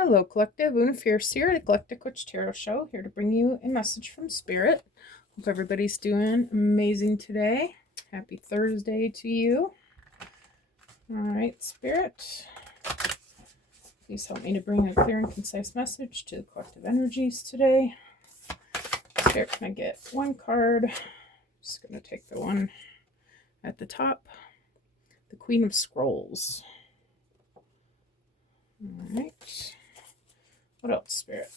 Hello, Collective. Una Fierce here, the Galactic Witch Tarot Show, here to bring you a message from Spirit. Hope everybody's doing amazing today. Happy Thursday to you. All right, Spirit, please help me to bring a clear and concise message to the collective energies today. Spirit, can I get one card? I'm just going to take the one at the top, the Queen of Scrolls. All right. What else, Spirit?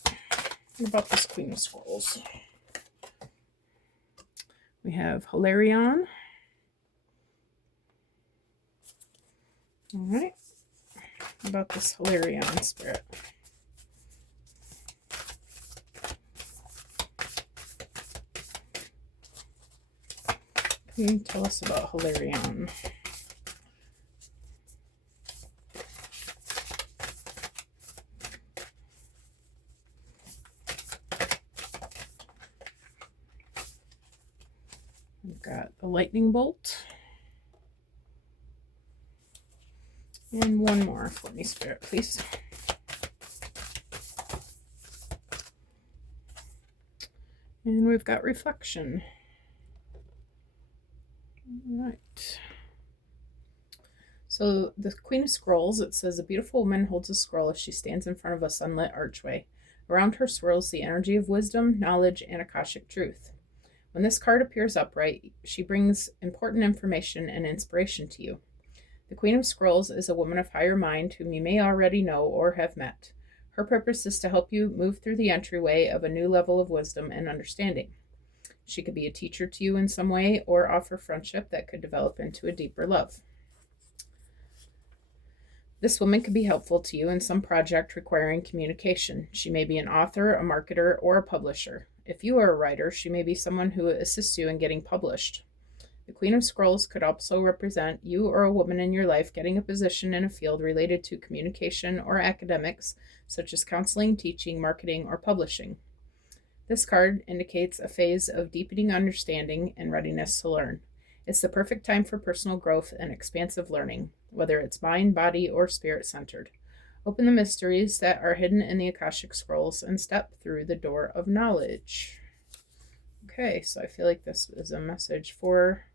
What about this Queen of Scrolls? We have Hilarion. All right. What about this Hilarion, Spirit? Can you tell us about Hilarion? We've got a lightning bolt. And one more for me, Spirit, please. And we've got reflection. All right. So the Queen of Scrolls, it says, a beautiful woman holds a scroll as she stands in front of a sunlit archway. Around her swirls the energy of wisdom, knowledge, and Akashic truth. When this card appears upright, she brings important information and inspiration to you. The Queen of Scrolls is a woman of higher mind whom you may already know or have met. Her purpose is to help you move through the entryway of a new level of wisdom and understanding. She could be a teacher to you in some way or offer friendship that could develop into a deeper love. This woman could be helpful to you in some project requiring communication. She may be an author, a marketer, or a publisher. If you are a writer, she may be someone who assists you in getting published. The Queen of Scrolls could also represent you or a woman in your life getting a position in a field related to communication or academics, such as counseling, teaching, marketing, or publishing. This card indicates a phase of deepening understanding and readiness to learn. It's the perfect time for personal growth and expansive learning, whether it's mind, body, or spirit-centered. Open the mysteries that are hidden in the Akashic Scrolls and step through the door of knowledge. Okay, so I feel like this is a message for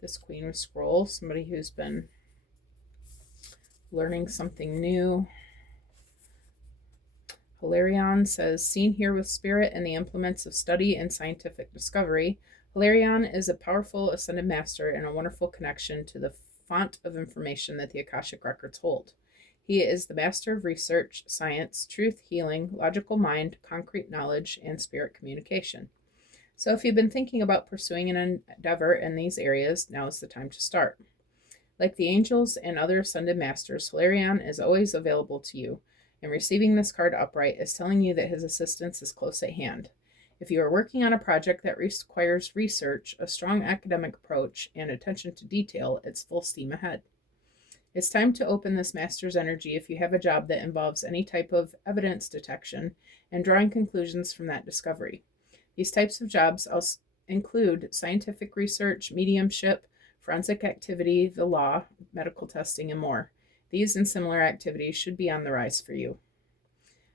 this Queen of Scrolls, somebody who's been learning something new. Hilarion says, seen here with spirit and the implements of study and scientific discovery, Hilarion is a powerful ascended master and a wonderful connection to the font of information that the Akashic records hold. He is the master of research, science, truth, healing, logical mind, concrete knowledge, and spirit communication. So if you've been thinking about pursuing an endeavor in these areas, now is the time to start. Like the angels and other ascended masters, Hilarion is always available to you, and receiving this card upright is telling you that his assistance is close at hand. If you are working on a project that requires research, a strong academic approach, and attention to detail, it's full steam ahead. It's time to open this master's energy if you have a job that involves any type of evidence detection and drawing conclusions from that discovery. These types of jobs also include scientific research, mediumship, forensic activity, the law, medical testing, and more. These and similar activities should be on the rise for you.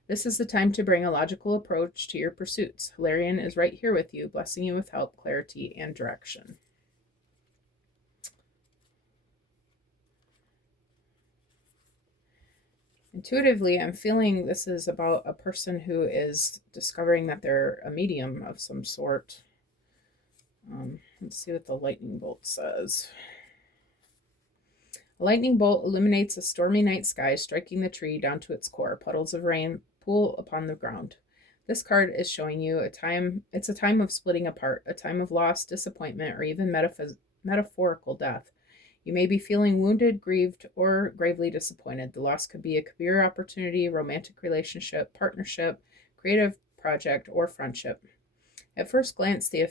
This is the time to bring a logical approach to your pursuits. Hilarion is right here with you, blessing you with help, clarity, and direction. Intuitively, I'm feeling this is about a person who is discovering that they're a medium of some sort. Let's see what the lightning bolt says. A lightning bolt illuminates a stormy night sky, striking the tree down to its core. Puddles of rain pool upon the ground. This card is showing you it's a time of splitting apart, a time of loss, disappointment, or even metaphorical death. You may be feeling wounded, grieved, or gravely disappointed. The loss could be a career opportunity, romantic relationship, partnership, creative project, or friendship. At first glance, the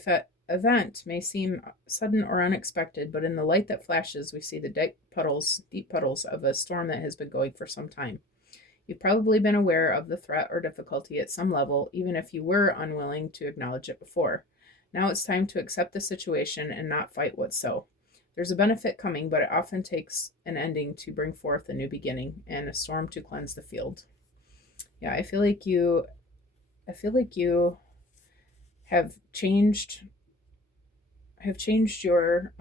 event may seem sudden or unexpected, but in the light that flashes, we see the deep puddles of a storm that has been going for some time. You've probably been aware of the threat or difficulty at some level, even if you were unwilling to acknowledge it before. Now it's time to accept the situation and not fight what's so. There's a benefit coming, but it often takes an ending to bring forth a new beginning and a storm to cleanse the field. Yeah, I feel like you have changed your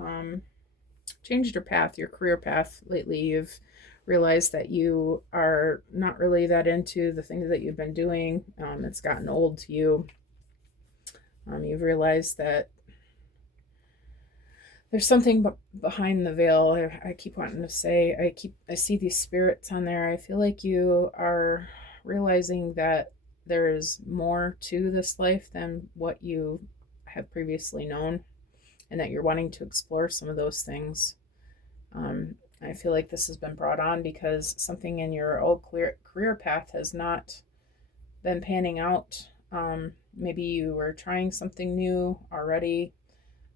changed your path, your career path lately. You've realized that you are not really that into the things that you've been doing. It's gotten old to you. You've realized that there's something behind the veil. I keep wanting to say, I see these spirits on there. I feel like you are realizing that there is more to this life than what you have previously known, and that you're wanting to explore some of those things. I feel like this has been brought on because something in your old career path has not been panning out. Maybe you were trying something new already,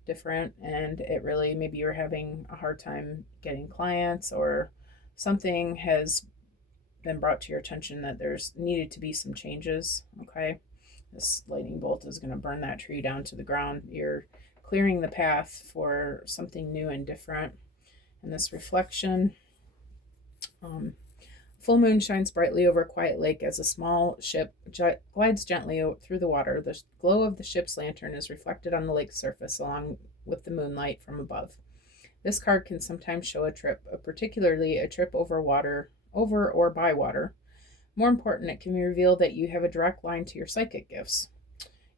different, and it really, maybe you're having a hard time getting clients, or something has been brought to your attention that there's needed to be some changes. Okay. This lightning bolt is going to burn that tree down to the ground. You're clearing the path for something new and different. And this reflection, um, full moon shines brightly over a quiet lake as a small ship glides gently through the water. The glow of the ship's lantern is reflected on the lake's surface along with the moonlight from above. This card can sometimes show a trip, particularly a trip over or by water. More important, it can reveal that you have a direct line to your psychic gifts.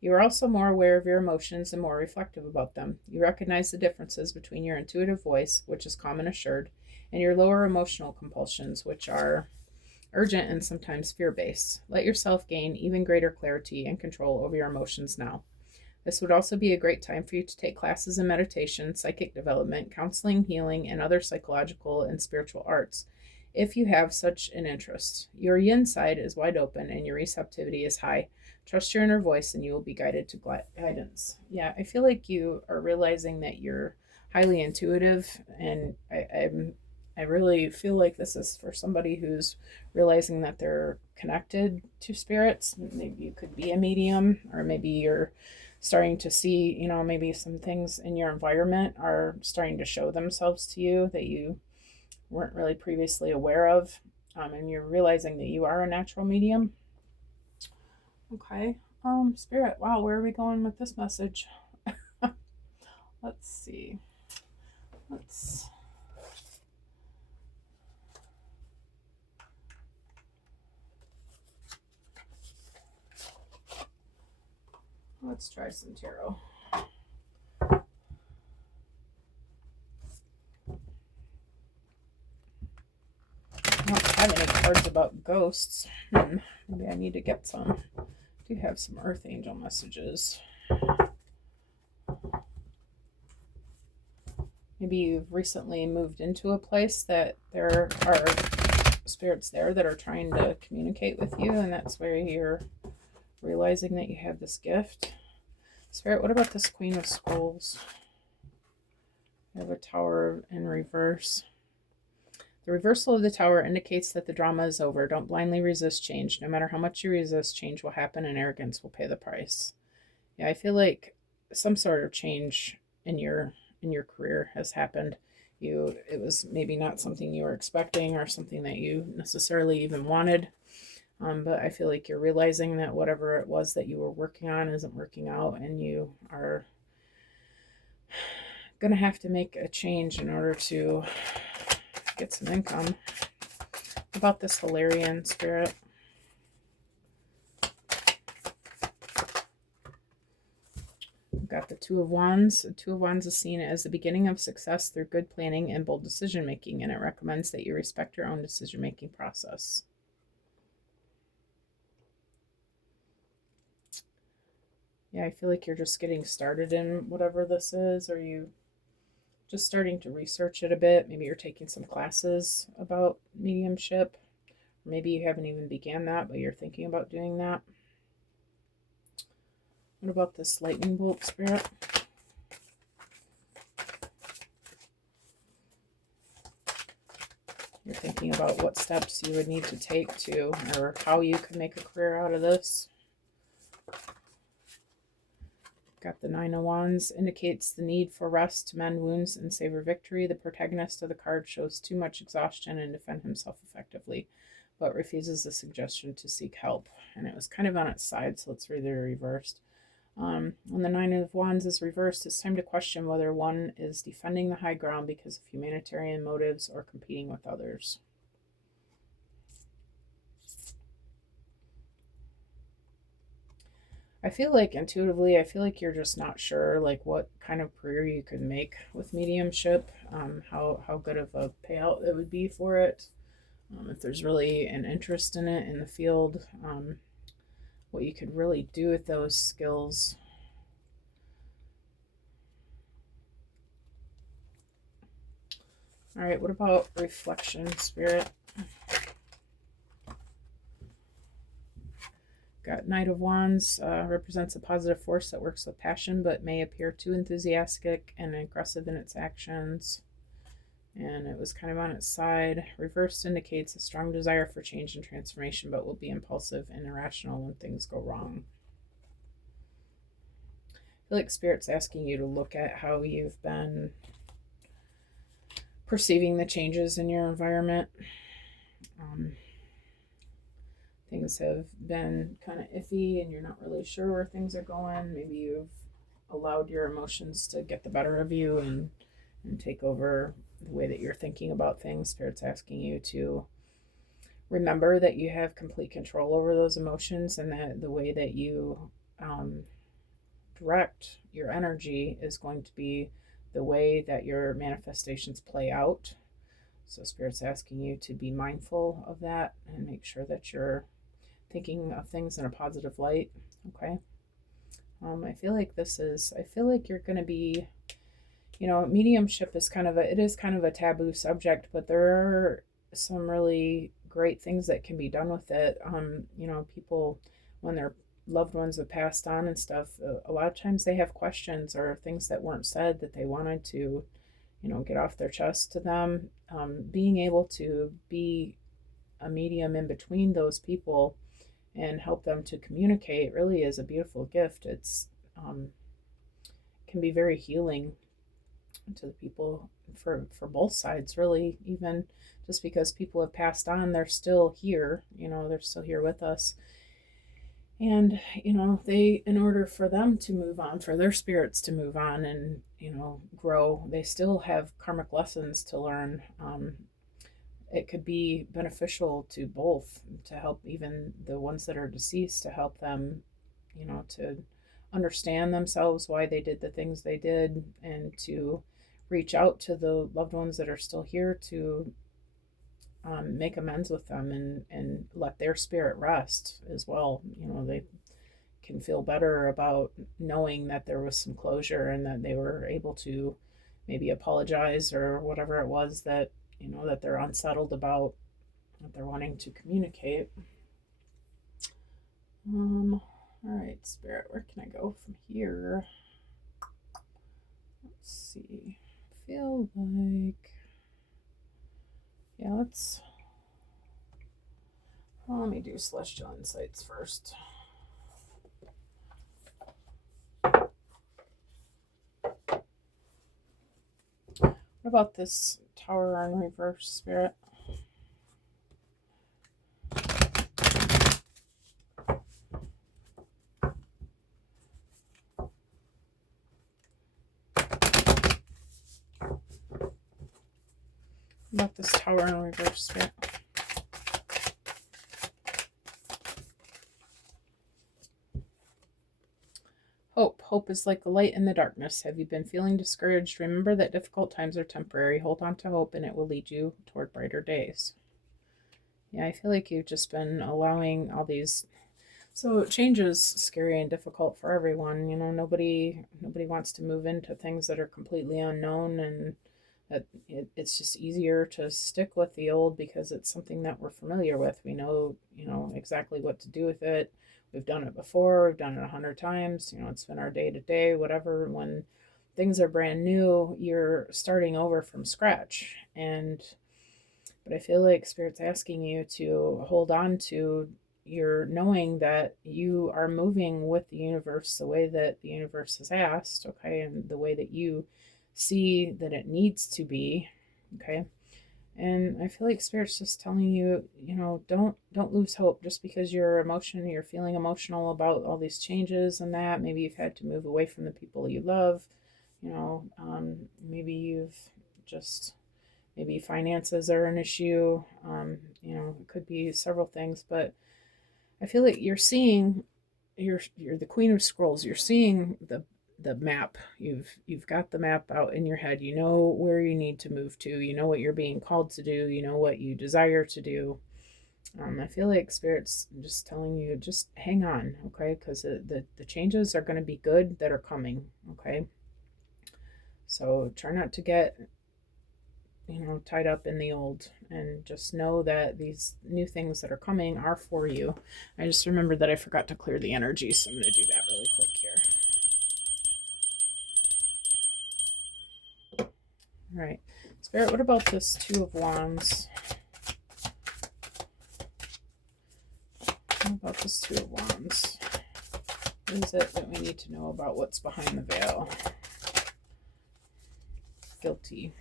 You are also more aware of your emotions and more reflective about them. You recognize the differences between your intuitive voice, which is calm and assured, and your lower emotional compulsions, which are urgent and sometimes fear based. Let yourself gain even greater clarity and control over your emotions now. This would also be a great time for you to take classes in meditation, psychic development, counseling, healing, and other psychological and spiritual arts if you have such an interest. Your yin side is wide open and your receptivity is high. Trust your inner voice and you will be guided to guidance. Yeah, I feel like you are realizing that you're highly intuitive, and I really feel like this is for somebody who's realizing that they're connected to spirits. Maybe you could be a medium, or maybe you're starting to see, maybe some things in your environment are starting to show themselves to you that you weren't really previously aware of. And you're realizing that you are a natural medium. Okay. Spirit, wow, where are we going with this message? Let's see. Let's let's try some tarot. I don't have any cards about ghosts. Maybe I need to get some. I do have some earth angel messages. Maybe you've recently moved into a place that there are spirits there that are trying to communicate with you, and that's where you're realizing that you have this gift. Spirit, what about this Queen of Scrolls? I have a tower in reverse. The reversal of the tower indicates that the drama is over. Don't blindly resist change. No matter how much you resist, change will happen and arrogance will pay the price. Yeah, I feel like some sort of change in your career has happened. It was maybe not something you were expecting or something that you necessarily even wanted. But I feel like you're realizing that whatever it was that you were working on isn't working out, and you are going to have to make a change in order to get some income. About this Hilarion, Spirit. We've got the Two of Wands. The Two of Wands is seen as the beginning of success through good planning and bold decision making, and it recommends that you respect your own decision making process. Yeah, I feel like you're just getting started in whatever this is, or you just starting to research it a bit. Maybe you're taking some classes about mediumship. Maybe you haven't even began that, but you're thinking about doing that. What about this lightning bolt, Spirit? You're thinking about what steps you would need to take to, or how you can make a career out of this. Got the Nine of Wands, indicates the need for rest to mend wounds and savor victory. The protagonist of the card shows too much exhaustion and defend himself effectively. but refuses the suggestion to seek help. And it was kind of on its side, so let's read the reversed. When the Nine of Wands is reversed, it's time to question whether one is defending the high ground because of humanitarian motives or competing with others. I feel like intuitively, I feel like you're just not sure like what kind of career you could make with mediumship, how good of a payout it would be for it, if there's really an interest in it in the field, what you could really do with those skills. All right, what about reflection, Spirit? Got Knight of Wands, represents a positive force that works with passion but may appear too enthusiastic and aggressive in its actions. And it was kind of on its side. Reversed indicates a strong desire for change and transformation, but will be impulsive and irrational when things go wrong. I feel like Spirit's asking you to look at how you've been perceiving the changes in your environment. Things have been kind of iffy and you're not really sure where things are going. Maybe you've allowed your emotions to get the better of you and take over the way that you're thinking about things. Spirit's asking you to remember that you have complete control over those emotions, and that the way that you direct your energy is going to be the way that your manifestations play out. So Spirit's asking you to be mindful of that and make sure that you're thinking of things in a positive light. Okay. I feel like you're going to be, mediumship is kind of a taboo subject, but there are some really great things that can be done with it. People, when their loved ones have passed on and stuff, a lot of times they have questions or things that weren't said that they wanted to, get off their chest to them. Being able to be a medium in between those people and help them to communicate really is a beautiful gift. It's can be very healing to the people for both sides, really. Even just because people have passed on, they're still here, they're still here with us. And they, in order for them to move on, for their spirits to move on and grow, they still have karmic lessons to learn. It could be beneficial to both, to help even the ones that are deceased, to help them to understand themselves, why they did the things they did, and to reach out to the loved ones that are still here to make amends with them and let their spirit rest as well. They can feel better about knowing that there was some closure and that they were able to maybe apologize or whatever it was that that they're unsettled about, that they're wanting to communicate. All right, Spirit, where can I go from here? Let's see. I feel like, yeah, let me do Celestial Insights first. What about this Tower in reverse, Spirit? About this Tower in reverse, Spirit? Hope. Hope is like the light in the darkness. Have you been feeling discouraged? Remember that difficult times are temporary. Hold on to hope and it will lead you toward brighter days. Yeah, I feel like you've just been allowing all these. So change is scary and difficult for everyone. Nobody wants to move into things that are completely unknown, and that it's just easier to stick with the old because it's something that we're familiar with. We know, exactly what to do with it. We've done it before. We've done it 100 times. It's been our day to day, whatever. When things are brand new, you're starting over from scratch. But I feel like Spirit's asking you to hold on to your knowing that you are moving with the universe the way that the universe has asked, okay, and the way that you see that it needs to be, okay. And I feel like Spirit's just telling you, don't lose hope just because you're feeling emotional about all these changes and that. Maybe you've had to move away from the people you love. Maybe you've just, maybe finances are an issue. It could be several things, but I feel like you're the Queen of Scrolls. You're seeing the map. You've got the map out in your head. You know where you need to move to. You know what you're being called to do. You know what you desire to do. I feel like Spirit's just telling you, just hang on, okay? Because the changes are going to be good that are coming, okay? So try not to get tied up in the old, and just know that these new things that are coming are for you. I just remembered that I forgot to clear the energy, so I'm going to do that really quick here. All right. Spirit, what about this Two of Wands? What about this Two of Wands? What is it that we need to know about what's behind the veil? Guilty.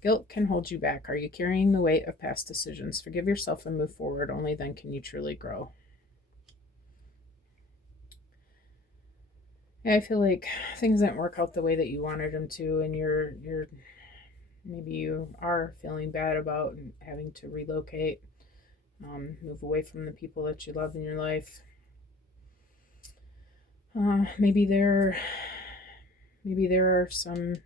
Guilt can hold you back. Are you carrying the weight of past decisions? Forgive yourself and move forward. Only then can you truly grow. Yeah, I feel like things didn't work out the way that you wanted them to, and maybe you are feeling bad about having to relocate, move away from the people that you love in your life. Maybe there are some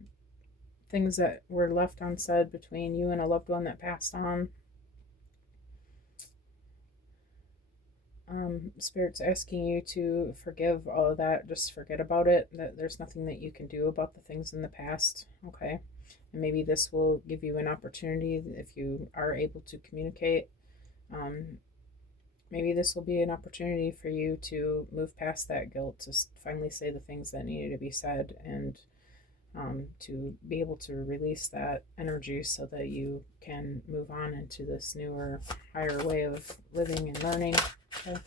things that were left unsaid between you and a loved one that passed on. Spirit's asking you to forgive all of that. Just forget about it. That there's nothing that you can do about the things in the past. Okay. And maybe this will give you an opportunity, if you are able to communicate. Maybe this will be an opportunity for you to move past that guilt, to finally say the things that needed to be said, and to be able to release that energy so that you can move on into this newer, higher way of living and learning. Okay.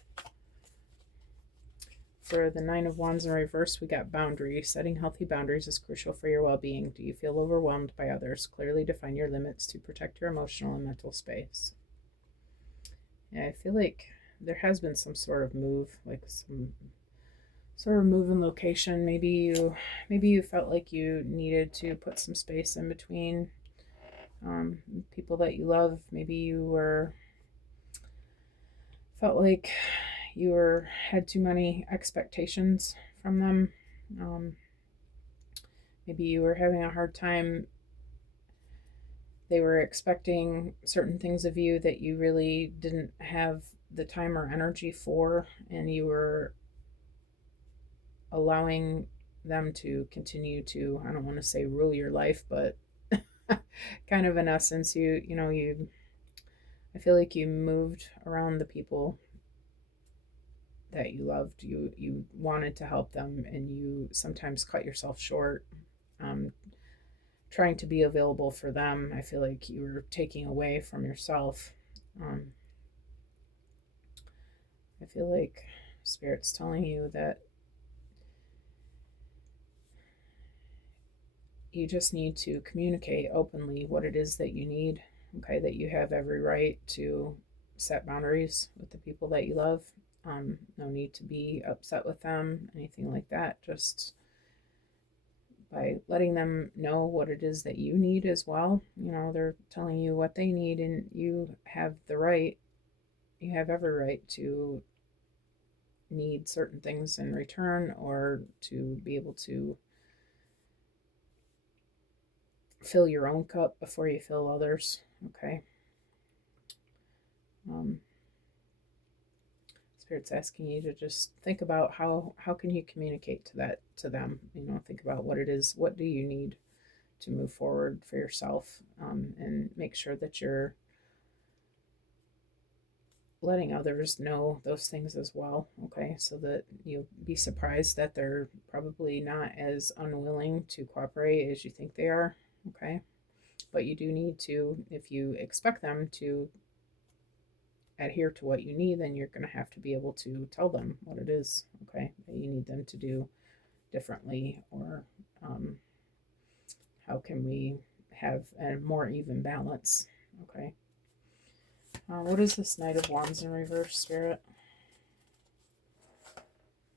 For the Nine of Wands in reverse, we got boundaries. Setting healthy boundaries is crucial for your well-being. Do you feel overwhelmed by others? Clearly define your limits to protect your emotional and mental space. Yeah, I feel like there has been some sort of move, like some sort of move in location. Maybe you felt like you needed to put some space in between people that you love. Maybe you felt like you had too many expectations from them. Maybe you were having a hard time. They were expecting certain things of you that you really didn't have the time or energy for, and you were allowing them to continue to, I don't want to say rule your life, but kind of in essence, I feel like you moved around the people that you loved. You wanted to help them, and you sometimes cut yourself short, trying to be available for them. I feel like you were taking away from yourself. I feel like Spirit's telling you that you just need to communicate openly what it is that you need. Okay, that you have every right to set boundaries with the people that you love. No need to be upset with them, anything like that. Just by letting them know what it is that you need as well. They're telling you what they need, and you have every right to need certain things in return, or to be able to fill your own cup before you fill others. Okay. Spirit's asking you to just think about how can you communicate to them. Think about what it is. What do you need to move forward for yourself, and make sure that you're letting others know those things as well. Okay, so that you'll be surprised that they're probably not as unwilling to cooperate as you think they are. Okay, but you do need to, if you expect them to adhere to what you need, then you're going to have to be able to tell them what it is, okay, that you need them to do differently, or how can we have a more even balance, Okay. What is this Knight of Wands in reverse, Spirit?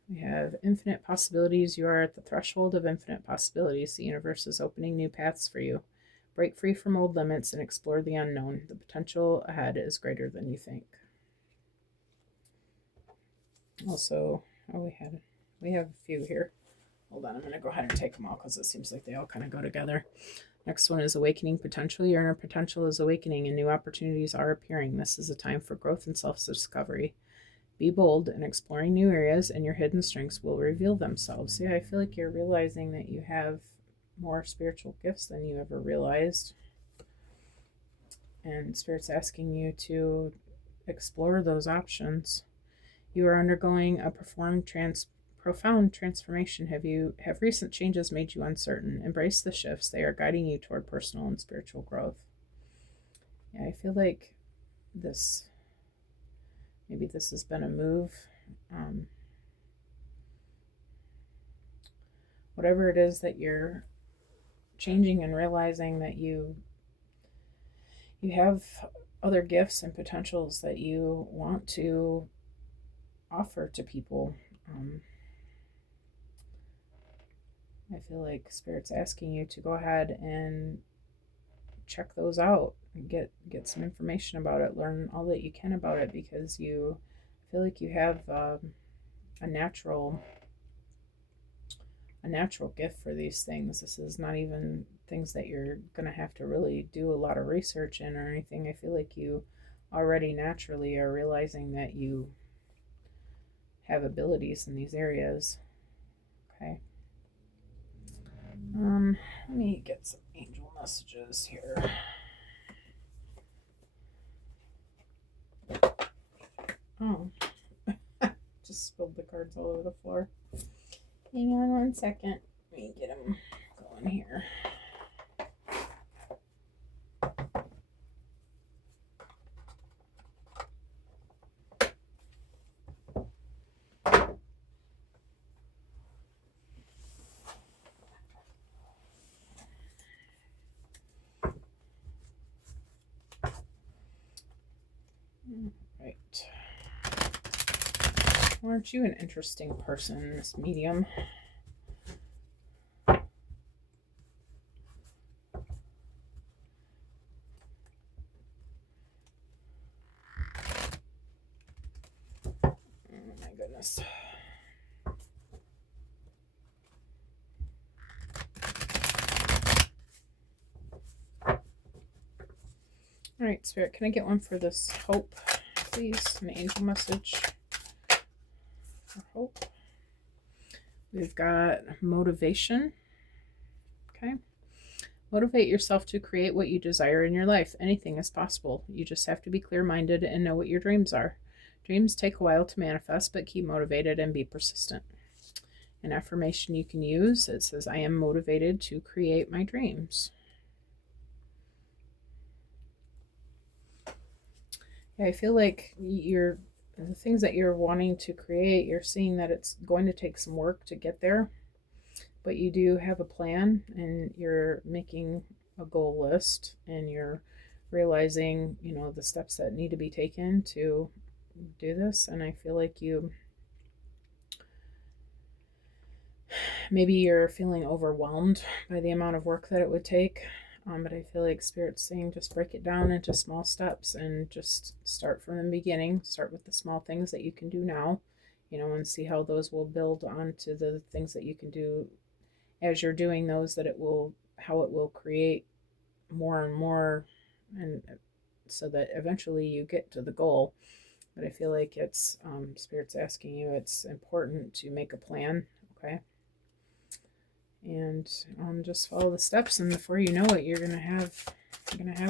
We have infinite possibilities. You are at the threshold of infinite possibilities. The universe is opening new paths for you. Break free from old limits and explore the unknown. The potential ahead is greater than you think. Also, we have a few here. Hold on, I'm going to go ahead and take them all because it seems like they all kind of go together. Next one is awakening potential. Your inner potential is awakening and new opportunities are appearing. This is a time for growth and self-discovery. Be bold in exploring new areas and your hidden strengths will reveal themselves. Yeah, I feel like you're realizing that you have more spiritual gifts than you ever realized. And Spirit's asking you to explore those options. You are undergoing a profound transformation. Have recent changes made you uncertain? Embrace the shifts. They are guiding you toward personal and spiritual growth. Yeah, I feel like maybe this has been a move. Whatever it is that you're changing and realizing that you have other gifts and potentials that you want to offer to people. I feel like Spirit's asking you to go ahead and check those out and get some information about it, learn all that you can about it, because I feel like you have a natural gift for these things. This is not even things that you're going to have to really do a lot of research in or anything. I feel like you already naturally are realizing that you have abilities in these areas. Okay. Let me get some angel messages here. Oh, just spilled the cards all over the floor. Hang on one second. Let me get them going here. Right. Aren't you an interesting person, this medium? Oh my goodness. All right, Spirit, can I get one for this hope, please? An angel message for hope. We've got motivation. Okay. Motivate yourself to create what you desire in your life. Anything is possible. You just have to be clear-minded and know what your dreams are. Dreams take a while to manifest, but keep motivated and be persistent. An affirmation you can use, it says, I am motivated to create my dreams. Yeah, I feel like the things that you're wanting to create, you're seeing that it's going to take some work to get there, but you do have a plan and you're making a goal list and you're realizing, the steps that need to be taken to do this. And I feel like maybe you're feeling overwhelmed by the amount of work that it would take. But I feel like Spirit's saying just break it down into small steps and just start from the beginning. Start with the small things that you can do now, and see how those will build onto the things that you can do as you're doing those, how it will create more and more, and so that eventually you get to the goal. But I feel like it's Spirit's asking you, it's important to make a plan, okay? And just follow the steps, and before you know it, you're gonna have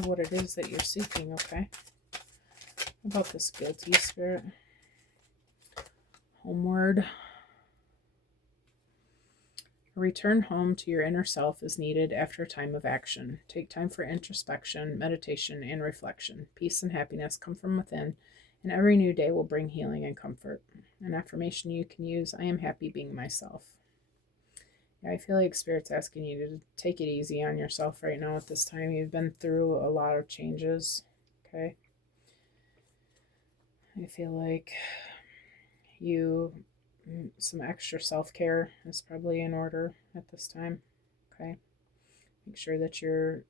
what it is that you're seeking. Okay. How about this guilty Spirit? Homeward. A return home to your inner self is needed after a time of action. Take time for introspection, meditation, and reflection. Peace and happiness come from within, and every new day will bring healing and comfort. An affirmation you can use, I am happy being myself. Yeah, I feel like Spirit's asking you to take it easy on yourself right now at this time. You've been through a lot of changes. Okay. I feel like you, some extra self care is probably in order at this time. Okay. Make sure that you're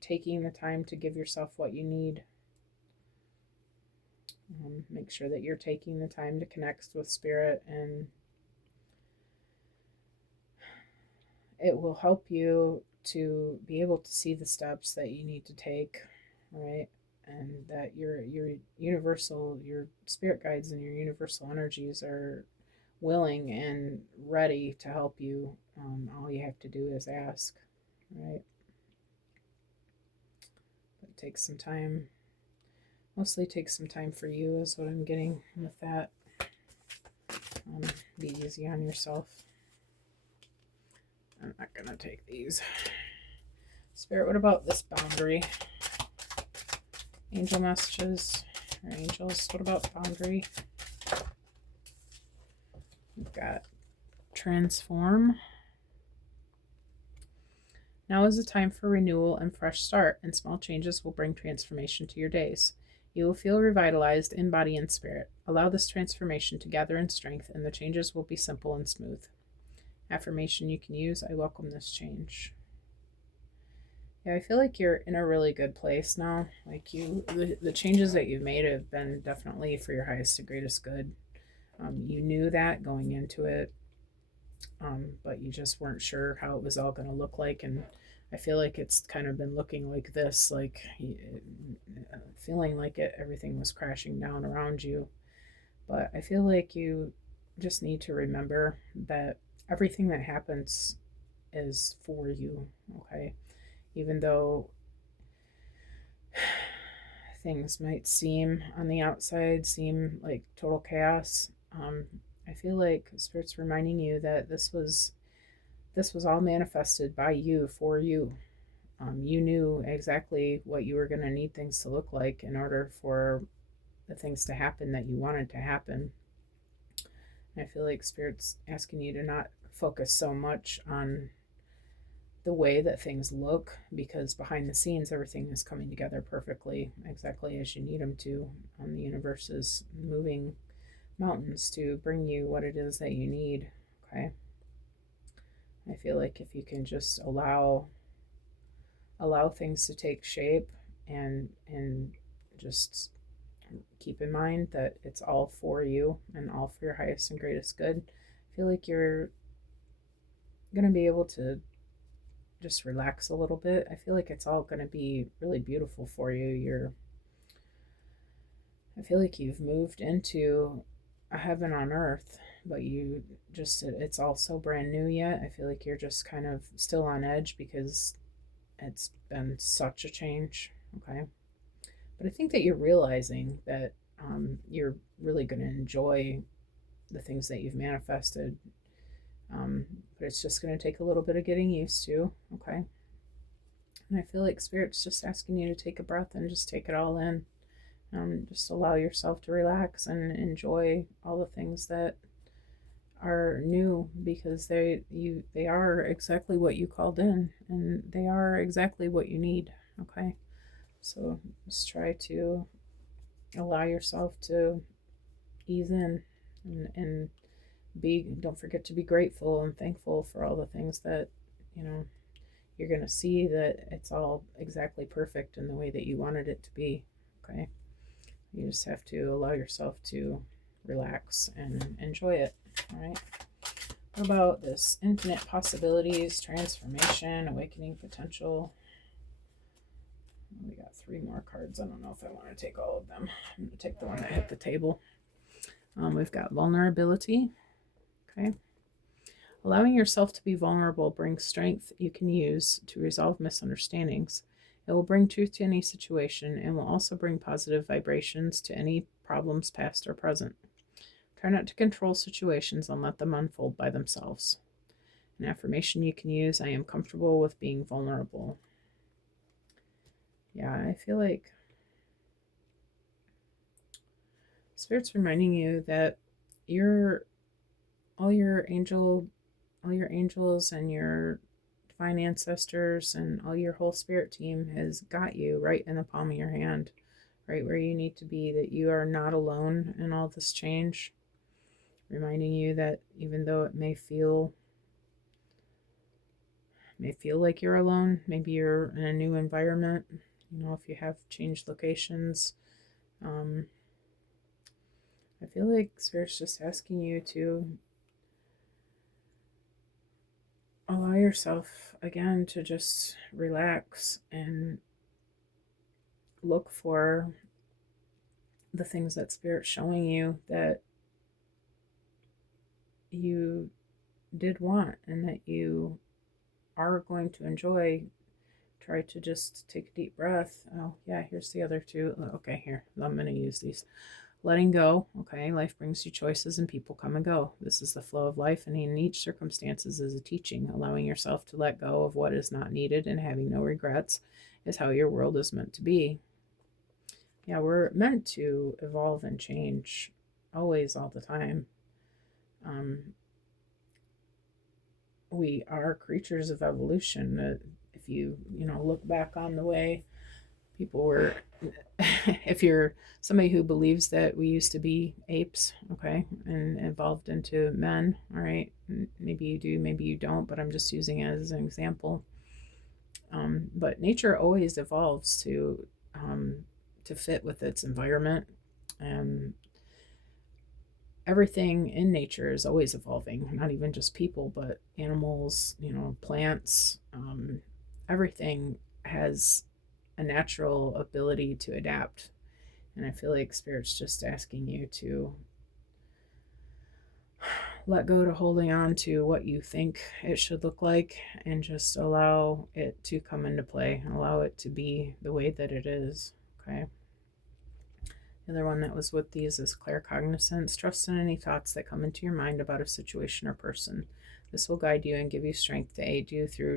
taking the time to give yourself what you need. Make sure that you're taking the time to connect with Spirit, and it will help you to be able to see the steps that you need to take, right? And that your universal, your spirit guides and your universal energies are willing and ready to help you. All you have to do is ask, right? But it takes some time. Mostly takes some time for you, is what I'm getting with that. Be easy on yourself. I'm not gonna take these. Spirit, what about this boundary? Angel messages or angels, what about boundary? We've got transform. Now is the time for renewal and fresh start, and small changes will bring transformation to your days. You will feel revitalized in body and spirit. Allow this transformation to gather in strength, and the changes will be simple and smooth. Affirmation you can use: I welcome this change. Yeah, I feel like you're in a really good place now. Like the changes that you've made have been definitely for your highest and greatest good. You knew that going into it, but you just weren't sure how it was all going to look like. And I feel like it's kind of been looking like this, like feeling like everything was crashing down around you. But I feel like you just need to remember that everything that happens is for you, okay? Even though things might seem on the outside seem like total chaos, I feel like Spirit's reminding you that this was all manifested by you for you. You knew exactly what you were going to need things to look like in order for the things to happen that you wanted to happen. And I feel like Spirit's asking you to not focus so much on the way that things look, because behind the scenes everything is coming together perfectly, exactly as you need them to. The universe is moving mountains to bring you what it is that you need. Okay. I feel like if you can just allow things to take shape, and just keep in mind that it's all for you and all for your highest and greatest good, I feel like you're going to be able to just relax a little bit. I feel like it's all going to be really beautiful for you. I feel like you've moved into a heaven on earth, but it's all so brand new yet. I feel like you're just kind of still on edge because it's been such a change. Okay. But I think that you're realizing that you're really going to enjoy the things that you've manifested. But it's just going to take a little bit of getting used to. Okay. And I feel like Spirit's just asking you to take a breath and just take it all in. Just allow yourself to relax and enjoy all the things that are new, because they are exactly what you called in, and they are exactly what you need. Okay. So just try to allow yourself to ease in, and don't forget to be grateful and thankful for all the things that you know you're going to see, that it's all exactly perfect in the way that you wanted it to be. Okay. You just have to allow yourself to relax and enjoy it. All right. What about this infinite possibilities, transformation, awakening potential? We got 3 more cards. I don't know if I want to take all of them. I'm going to take the one that hit the table. We've got vulnerability. Okay. Allowing yourself to be vulnerable brings strength you can use to resolve misunderstandings. It will bring truth to any situation and will also bring positive vibrations to any problems, past or present. Try not to control situations and let them unfold by themselves. An affirmation you can use: I am comfortable with being vulnerable. Yeah, I feel like Spirit's reminding you that all your angel all your angels and your divine ancestors and all your whole spirit team has got you right in the palm of your hand, right where you need to be, that you are not alone in all this change, reminding you that even though it may feel like you're alone, maybe you're in a new environment, if you have changed locations, I feel like Spirit's just asking you to allow yourself again to just relax and look for the things that Spirit's showing you that you did want and that you are going to enjoy. Try to just take a deep breath. Oh, yeah, here's the other two. Okay, here, I'm going to use these. Letting go. Okay, life brings you choices and people come and go. This is the flow of life, and in each circumstances is a teaching. Allowing yourself to let go of what is not needed and having no regrets is how your world is meant to be. Yeah, we're meant to evolve and change always, all the time. We are creatures of evolution. If you look back on the way people were, if you're somebody who believes that we used to be apes, okay, and evolved into men, all right, maybe you do, maybe you don't, but I'm just using it as an example. But nature always evolves to fit with its environment, and everything in nature is always evolving, not even just people, but animals, plants, everything has a natural ability to adapt. And I feel like Spirit's just asking you to let go to holding on to what you think it should look like and just allow it to come into play, allow it to be the way that it is. Okay. The other one that was with these is claircognizance. Trust in any thoughts that come into your mind about a situation or person. This will guide you and give you strength to aid you through